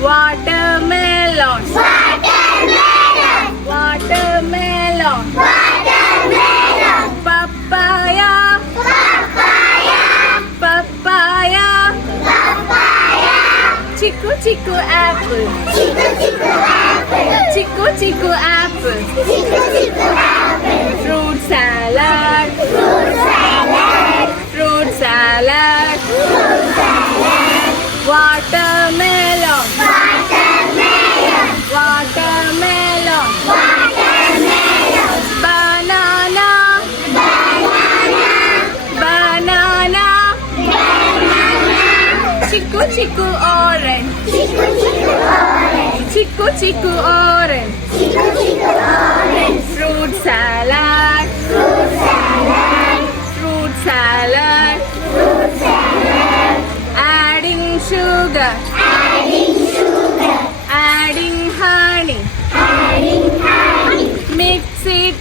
watermelon, watermelon, papaya, papaya, chiku chiku apple, chiku chiku apple, fruit salad, fruit salad, watermelon, watermelon, banana, banana, chiku chiku orange, chiku chiku orange, fruit salad, fruit salad, adding sugar, adding honey, mix it